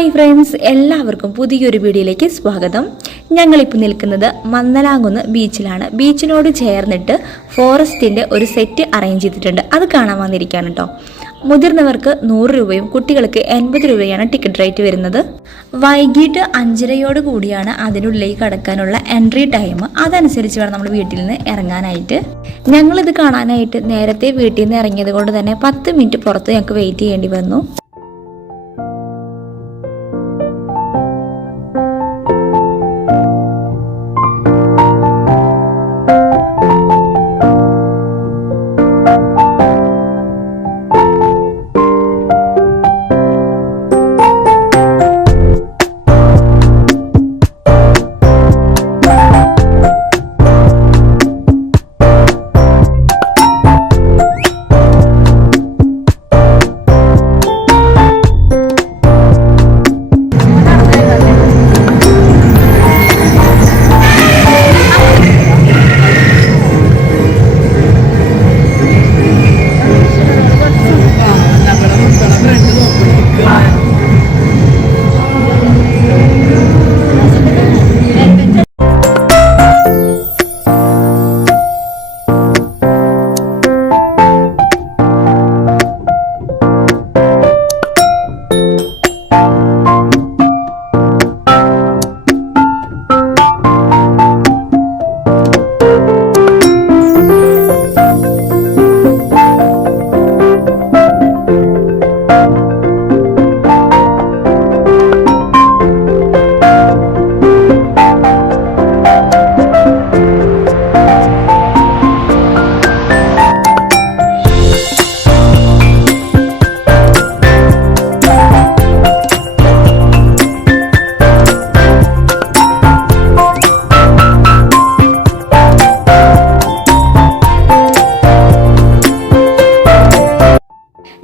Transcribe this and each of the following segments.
Hi friends, എല്ലാവർക്കും പുതിയൊരു വീഡിയോയിലേക്ക് സ്വാഗതം. ഞങ്ങളിപ്പോൾ നിൽക്കുന്നത് മന്നലാംകുന്ന് ബീച്ചിലാണ്. ബീച്ചിനോട് ചേർന്നിട്ട് ഫോറസ്റ്റിൻ്റെ ഒരു സെറ്റ് അറേഞ്ച് ചെയ്തിട്ടുണ്ട്. അത് കാണാൻ വന്നിരിക്കുകയാണ് കേട്ടോ. മുതിർന്നവർക്ക് 100 രൂപയും കുട്ടികൾക്ക് 80 രൂപയാണ് ടിക്കറ്റ് റേറ്റ് വരുന്നത്. വൈകിട്ട് 5:30 കൂടിയാണ് അതിനുള്ളിലേക്ക് കടക്കാനുള്ള എൻട്രി ടൈം. അതനുസരിച്ച് വേണം നമ്മൾ വീട്ടിൽ നിന്ന് ഇറങ്ങാനായിട്ട്. ഞങ്ങളിത് കാണാനായിട്ട് നേരത്തെ വീട്ടിൽ നിന്ന് ഇറങ്ങിയത് കൊണ്ട് തന്നെ 10 മിനിറ്റ് പുറത്ത് ഞങ്ങൾക്ക് വെയിറ്റ് ചെയ്യേണ്ടി വന്നു.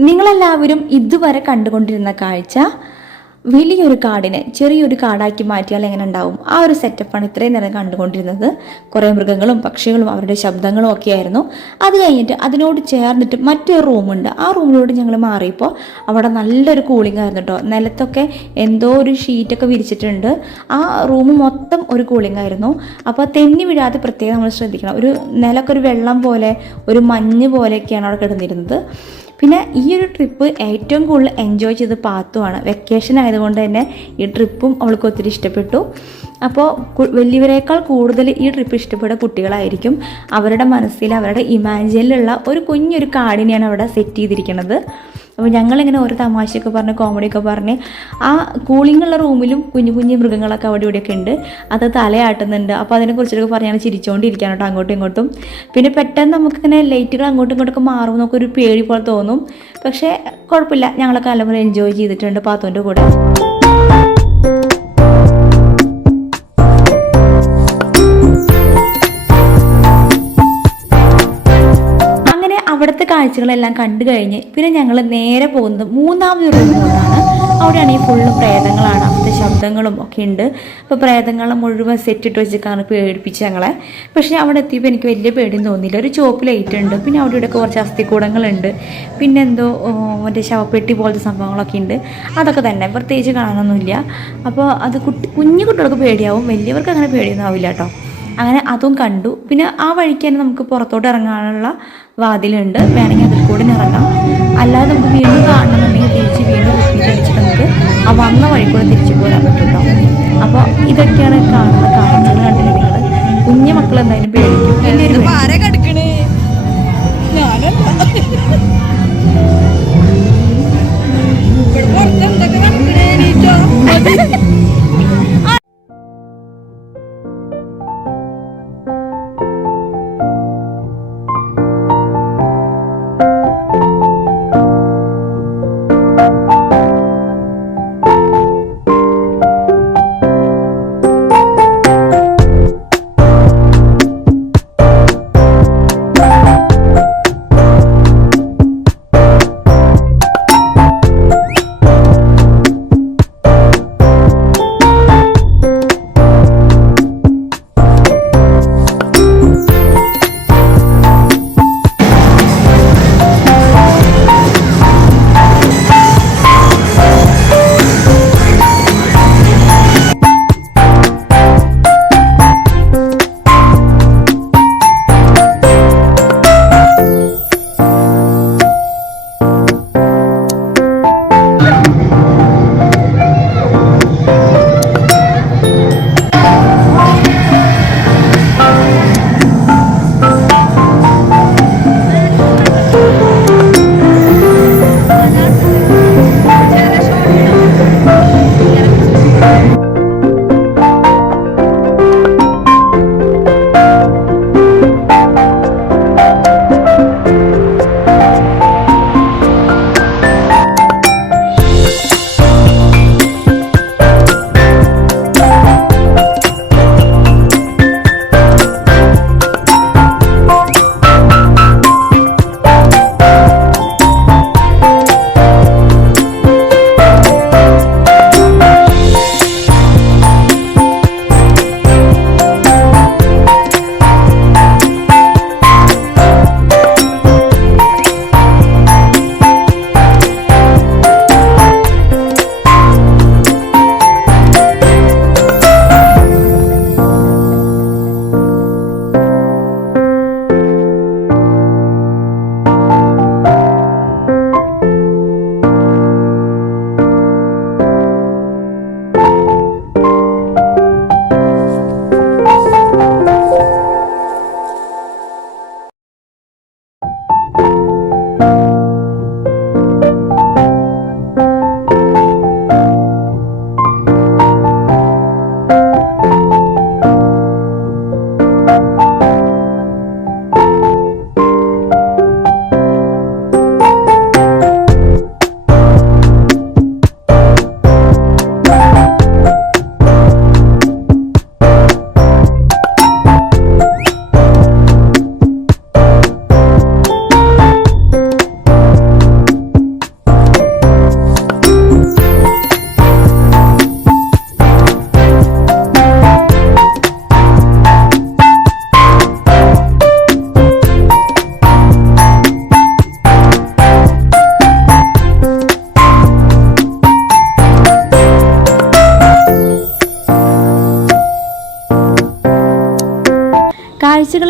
നിങ്ങളെല്ലാവരും ഇതുവരെ കണ്ടുകൊണ്ടിരുന്ന കാഴ്ച വലിയൊരു കാടിനെ ചെറിയൊരു കാടാക്കി മാറ്റിയാൽ എങ്ങനെ ഉണ്ടാവും, ആ ഒരു സെറ്റപ്പാണ് ഇത്രയും നേരം കണ്ടുകൊണ്ടിരുന്നത്. കുറേ മൃഗങ്ങളും പക്ഷികളും അവരുടെ ശബ്ദങ്ങളും ഒക്കെ ആയിരുന്നു. അത് കഴിഞ്ഞിട്ട് അതിനോട് ചേർന്നിട്ട് മറ്റൊരു റൂമുണ്ട്. ആ റൂമിലോട്ട് ഞങ്ങൾ മാറിയപ്പോൾ അവിടെ നല്ലൊരു കൂളിംഗ് ആയിരുന്നു കേട്ടോ. നിലത്തൊക്കെ എന്തോ ഒരു ഷീറ്റൊക്കെ വിരിച്ചിട്ടുണ്ട്. ആ റൂം മൊത്തം ഒരു കൂളിംഗ് ആയിരുന്നു. അപ്പോൾ തെന്നി വീഴാതെ പ്രത്യേകം നമ്മൾ ശ്രദ്ധിക്കണം. ഒരു നിലൊക്കെ ഒരു വെള്ളം പോലെ ഒരു മഞ്ഞ് പോലെയൊക്കെയാണ് അവിടെ കിടന്നിരുന്നത്. പിന്നെ ഈ ഒരു ട്രിപ്പ് ഏറ്റവും കൂടുതൽ എൻജോയ് ചെയ്ത് പാത്തുമാണ്. വെക്കേഷൻ ആയതുകൊണ്ട് തന്നെ ഈ ട്രിപ്പും അവൾക്ക് ഒത്തിരി ഇഷ്ടപ്പെട്ടു. അപ്പോൾ വലിയവരേക്കാൾ കൂടുതൽ ഈ ട്രിപ്പ് ഇഷ്ടപ്പെട്ട കുട്ടികളായിരിക്കും. അവരുടെ മനസ്സിൽ അവരുടെ ഇമാജിനിലുള്ള ഒരു കുഞ്ഞൊരു കാടിനെയാണ് അവിടെ സെറ്റ് ചെയ്തിരിക്കുന്നത്. അപ്പോൾ ഞങ്ങളിങ്ങനെ ഓരോ തമാശയൊക്കെ പറഞ്ഞ് കോമഡിയൊക്കെ പറഞ്ഞ് ആ കൂളിങ്ങുള്ള റൂമിലും കുഞ്ഞു കുഞ്ഞു മൃഗങ്ങളൊക്കെ അവിടെ ഇവിടെയൊക്കെ ഉണ്ട്. അത് തലയാട്ടുന്നുണ്ട്. അപ്പോൾ അതിനെക്കുറിച്ചൊക്കെ പറഞ്ഞാൽ ചിരിച്ചുകൊണ്ടിരിക്കുകയാണ് കേട്ടോ അങ്ങോട്ടും ഇങ്ങോട്ടും. പിന്നെ പെട്ടെന്ന് നമുക്കിങ്ങനെ ലൈറ്റുകൾ അങ്ങോട്ടും ഇങ്ങോട്ടൊക്കെ മാറുമ്പോൾ നമുക്കൊരു പേടി പോലെ തോന്നും. പക്ഷേ കുഴപ്പമില്ല, ഞങ്ങളൊക്കെ നല്ലപോലെ എൻജോയ് ചെയ്തിട്ടുണ്ട് പാത്തുവിൻ്റെ കൂടെ. അവിടുത്തെ കാഴ്ചകളെല്ലാം കണ്ടു കഴിഞ്ഞ് പിന്നെ ഞങ്ങൾ നേരെ പോകുന്നത് 3ാമത് റൂമിലോട്ടാണ്. അവിടെയാണ് ഈ ഫുള്ളും പ്രേതങ്ങളാണ്, അവിടുത്തെ ശബ്ദങ്ങളും ഒക്കെ ഉണ്ട്. അപ്പോൾ പ്രേതങ്ങളെ മുഴുവൻ സെറ്റിട്ട് വെച്ചിട്ടാണ് പേടിപ്പിച്ച് ഞങ്ങളെ. പക്ഷേ അവിടെ എത്തിയപ്പോൾ എനിക്ക് വലിയ പേടിയൊന്നും തോന്നിയില്ല. ഒരു ചോപ്പ് ലൈറ്റ് ഉണ്ട്, പിന്നെ അവിടെ ഇവിടെയൊക്കെ കുറച്ച് അസ്ഥിക്കൂടങ്ങളുണ്ട്, പിന്നെ എന്തോ മറ്റേ ശവപ്പെട്ടി പോലത്തെ സംഭവങ്ങളൊക്കെ ഉണ്ട്. അതൊക്കെ തന്നെ, പ്രത്യേകിച്ച് കാണാനൊന്നുമില്ല. അപ്പോൾ അത് കുഞ്ഞു കുട്ടികൾക്ക് പേടിയാവും, വലിയവർക്ക് അങ്ങനെ പേടിയൊന്നും ആവില്ല കേട്ടോ. അങ്ങനെ അതും കണ്ടു. പിന്നെ ആ വഴിക്ക് തന്നെ നമുക്ക് പുറത്തോട്ട് ഇറങ്ങാനുള്ള വാതിലുണ്ട്. വേണമെങ്കിൽ അതിൽ കൂടെ ഇറങ്ങാം. അല്ലാതെ നമുക്ക് വീണ്ടും കാണണമെന്നുണ്ടെങ്കിൽ തിരിച്ച് വീണ്ടും റിപ്പീറ്റ് അടിച്ചിട്ട് നമുക്ക് ആ വന്ന വഴി കൂടെ തിരിച്ചു പോരാൻ പറ്റും കേട്ടോ. അപ്പോൾ ഇതൊക്കെയാണ് കാണുന്ന കാഴ്ചകൾ. കണ്ടില്ല നിങ്ങൾ, കുഞ്ഞു മക്കൾ എന്തായാലും പേടിക്കും.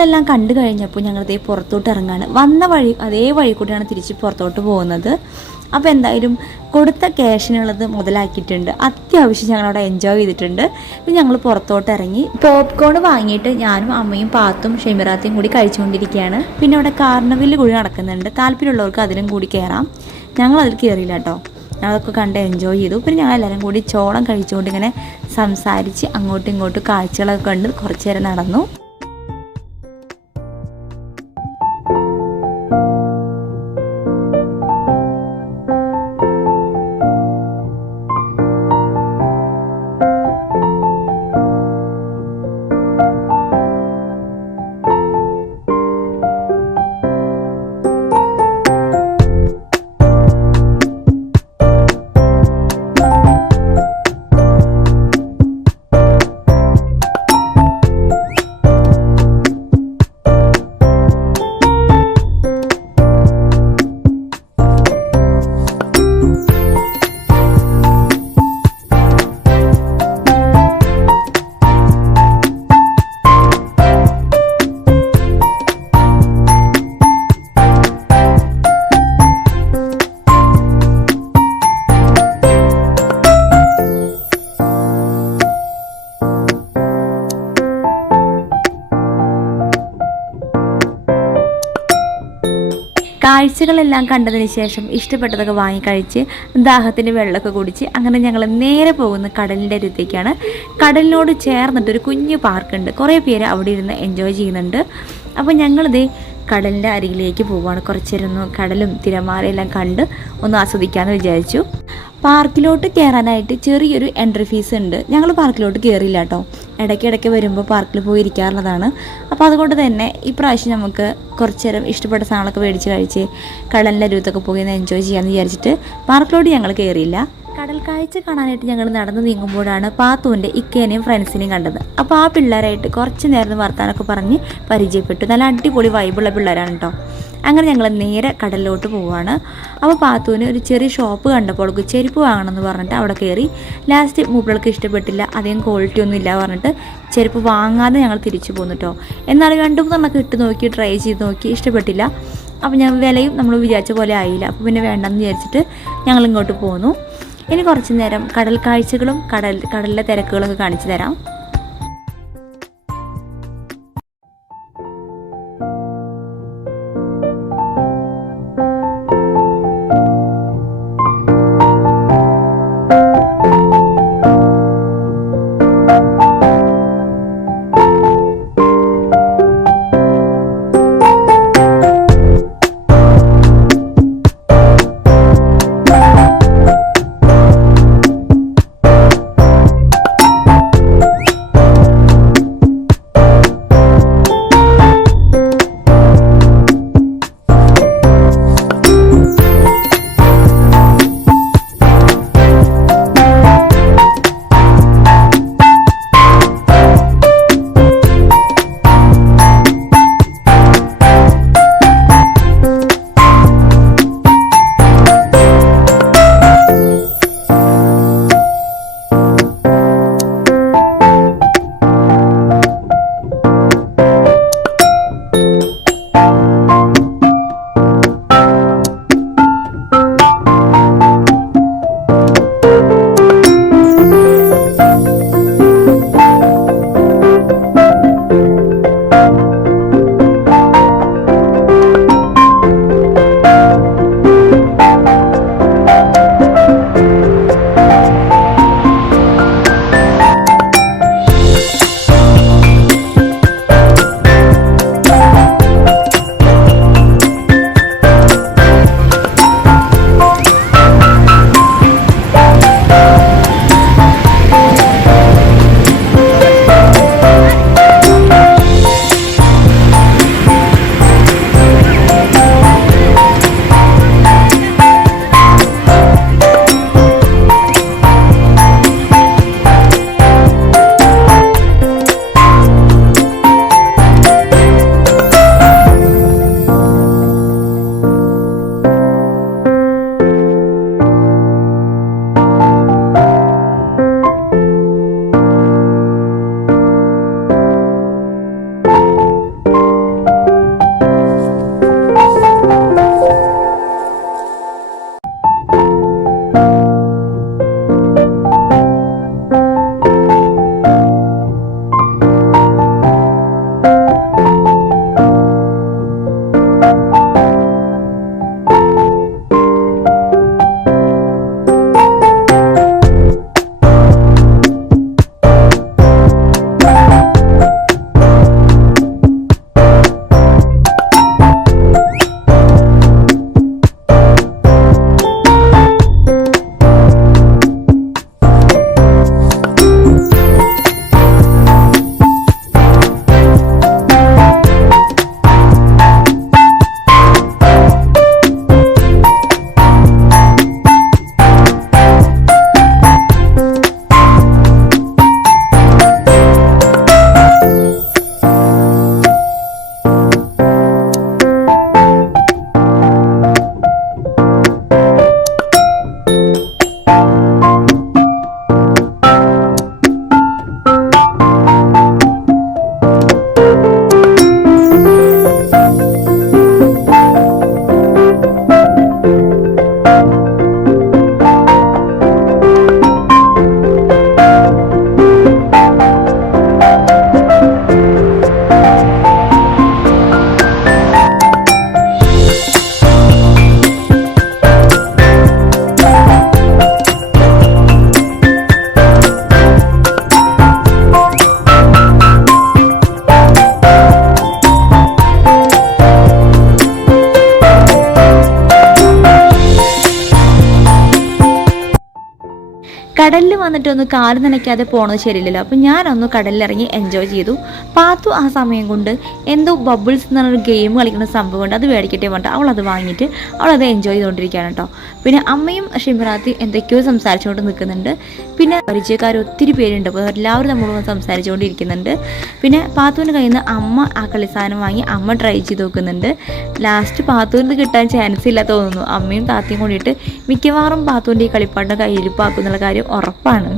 കാഴ്ചകളെല്ലാം കണ്ടു കഴിഞ്ഞപ്പോൾ ഞങ്ങളിതേ പുറത്തോട്ട് ഇറങ്ങാണ്. വന്ന വഴി അതേ വഴി കൂടിയാണ് തിരിച്ച് പുറത്തോട്ട് പോകുന്നത്. അപ്പോൾ എന്തായാലും കൊടുത്ത ക്യാഷിനുള്ളത് മുതലാക്കിയിട്ടുണ്ട്. അത്യാവശ്യം ഞങ്ങളവിടെ എൻജോയ് ചെയ്തിട്ടുണ്ട്. പിന്നെ ഞങ്ങൾ പുറത്തോട്ട് ഇറങ്ങി പോപ്കോൺ വാങ്ങിയിട്ട് ഞാനും അമ്മയും പാത്തും ഷെമിറാത്തയും കൂടി കഴിച്ചുകൊണ്ടിരിക്കുകയാണ്. പിന്നെ അവിടെ കാർണിവൽ കൂടി നടക്കുന്നുണ്ട്. താല്പര്യമുള്ളവർക്ക് അതിലും കൂടി കയറാം. ഞങ്ങൾ അതിൽ കയറിയില്ല കേട്ടോ. ഞങ്ങളൊക്കെ കണ്ട് എൻജോയ് ചെയ്തു. പിന്നെ ഞങ്ങൾ എല്ലാവരും കൂടി ചോളം കഴിച്ചുകൊണ്ട് ഇങ്ങനെ സംസാരിച്ച് അങ്ങോട്ടും ഇങ്ങോട്ടും കാഴ്ചകളൊക്കെ കണ്ട് കുറച്ച് നേരം നടന്നു. കാഴ്ചകളെല്ലാം കണ്ടതിന് ശേഷം ഇഷ്ടപ്പെട്ടതൊക്കെ വാങ്ങിക്കഴിച്ച് ദാഹത്തിന് വെള്ളമൊക്കെ കുടിച്ച് അങ്ങനെ ഞങ്ങൾ നേരെ പോകുന്ന കടലിൻ്റെ അടുത്തേക്കാണ്. കടലിനോട് ചേർന്നിട്ടൊരു കുഞ്ഞു പാർക്കുണ്ട്. കുറേ പേര് അവിടെ ഇരുന്ന് എൻജോയ് ചെയ്യുന്നുണ്ട്. അപ്പോൾ ഞങ്ങളിത് കടലിൻ്റെ അരികിലേക്ക് പോവുകയാണ്. കുറച്ച് നേരം ഒന്ന് കടലും തിരമാലയെല്ലാം കണ്ട് ഒന്ന് ആസ്വദിക്കാമെന്ന് വിചാരിച്ചു. പാർക്കിലോട്ട് കയറാനായിട്ട് ചെറിയൊരു എൻട്രി ഫീസ് ഉണ്ട്. ഞങ്ങൾ പാർക്കിലോട്ട് കയറിയില്ല കേട്ടോ. ഇടയ്ക്കിടയ്ക്ക് വരുമ്പോൾ പാർക്കിൽ പോയി ഇരിക്കാറുള്ളതാണ്. അപ്പോൾ അതുകൊണ്ട് തന്നെ ഈ പ്രാവശ്യം നമുക്ക് കുറച്ച് നേരം ഇഷ്ടപ്പെട്ട സാധനങ്ങളൊക്കെ മേടിച്ച് കഴിച്ച് കടലിൻ്റെ അരുവത്തൊക്കെ പോയി ഒന്ന് എൻജോയ് ചെയ്യാമെന്ന് വിചാരിച്ചിട്ട് പാർക്കിലോട്ട് ഞങ്ങൾ കയറിയില്ല. കടൽ കാഴ്ച കാണാനായിട്ട് ഞങ്ങൾ നടന്നു നീങ്ങുമ്പോഴാണ് പാത്തുവിൻ്റെ ഇക്കേനെയും ഫ്രണ്ട്സിനെയും കണ്ടത്. അപ്പോൾ ആ പിള്ളേരായിട്ട് കുറച്ച് നേരം വർത്താനൊക്കെ പറഞ്ഞ് പരിചയപ്പെട്ടു. നല്ല അടിപൊളി വൈബുള്ള പിള്ളേരാണ് കേട്ടോ. അങ്ങനെ ഞങ്ങൾ നേരെ കടലിലോട്ട് പോവുകയാണ്. അപ്പോൾ പാത്തുവിന് ഒരു ചെറിയ ഷോപ്പ് കണ്ടപ്പോൾ ചെരുപ്പ് വാങ്ങണമെന്ന് പറഞ്ഞിട്ട് അവിടെ കയറി. ലാസ്റ്റ് മൂപ്പിൾക്ക് ഇഷ്ടപ്പെട്ടില്ല, അധികം ക്വാളിറ്റി ഒന്നും ഇല്ല പറഞ്ഞിട്ട് ചെരുപ്പ് വാങ്ങാതെ ഞങ്ങൾ തിരിച്ചു പോന്നു കേട്ടോ. എന്നാലും 2-3 ഇട്ട് നോക്കി ട്രൈ ചെയ്ത് നോക്കി, ഇഷ്ടപ്പെട്ടില്ല. അപ്പോൾ ഞാൻ വിലയും നമ്മൾ വിചാരിച്ച പോലെ ആയില്ല. അപ്പോൾ പിന്നെ വേണ്ടെന്ന് വിചാരിച്ചിട്ട് ഞങ്ങൾ ഇങ്ങോട്ട് പോന്നു. ഇനി കുറച്ച് നേരം കടൽ കാഴ്ചകളും കടലിലെ തിരക്കുകളൊക്കെ കാണിച്ചു തരാം. കടലിൽ വന്നിട്ടൊന്ന് കാല് നനയ്ക്കാതെ പോണത് ശരിയല്ലല്ലോ. അപ്പം ഞാനൊന്ന് കടലിലിറങ്ങി എൻജോയ് ചെയ്തു. പാത്തു ആ സമയം കൊണ്ട് എന്തോ ബബിൾസ് എന്ന് പറഞ്ഞൊരു ഗെയിം കളിക്കുന്ന സംഭവം ഉണ്ട്, അത് മേടിക്കട്ടെ പറഞ്ഞിട്ട് അവളത് വാങ്ങിയിട്ട് അവളത് എൻജോയ് ചെയ്തുകൊണ്ടിരിക്കുകയാണ് കേട്ടോ. പിന്നെ അമ്മയും ഷിംറാത്തി എന്തൊക്കെയോ സംസാരിച്ചുകൊണ്ട് നിൽക്കുന്നുണ്ട്. പിന്നെ പരിചയക്കാർ ഒത്തിരി പേരുണ്ട്, അപ്പോൾ എല്ലാവരും നമ്മളൊന്ന് സംസാരിച്ചുകൊണ്ടിരിക്കുന്നുണ്ട്. പിന്നെ പാത്തുവിൻ്റെ കയ്യിൽ നിന്ന് അമ്മ ആ കളി സാധനം വാങ്ങി അമ്മ ട്രൈ ചെയ്ത് നോക്കുന്നുണ്ട്. ലാസ്റ്റ് പാത്തുവിന് കിട്ടാൻ ചാൻസ് ഇല്ല തോന്നുന്നു. അമ്മയും താത്തയും കൂടിയിട്ട് മിക്കവാറും പാത്തുവിൻ്റെ ഈ കളിപ്പാട്ടിൻ്റെ കയ്യിരിപ്പാക്കും എന്നുള്ള കാര്യം ഉറപ്പാണ്.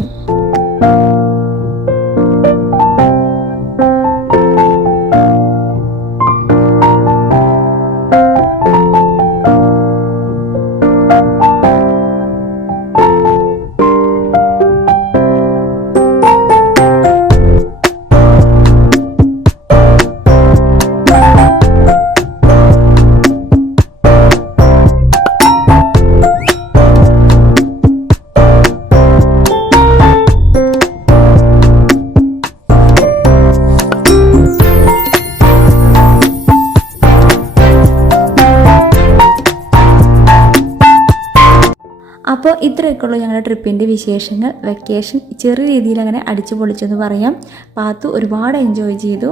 അപ്പോൾ ഇത്രയൊക്കെയുള്ളൂ ഞങ്ങളുടെ ട്രിപ്പിൻ്റെ വിശേഷങ്ങൾ. വെക്കേഷൻ ചെറിയ രീതിയിൽ അങ്ങനെ അടിച്ചു പൊളിച്ചെന്ന് പറയാം. പാത്തു ഒരുപാട് എൻജോയ് ചെയ്തു.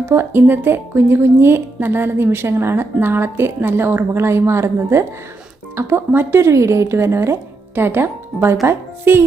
അപ്പോൾ ഇന്നത്തെ കുഞ്ഞു കുഞ്ഞേ നല്ല നല്ല നിമിഷങ്ങളാണ് നാളത്തെ നല്ല ഓർമ്മകളായി മാറുന്നത്. അപ്പോൾ മറ്റൊരു വീഡിയോ ആയിട്ട് വരുന്നവരെ tata, bye bye, see U.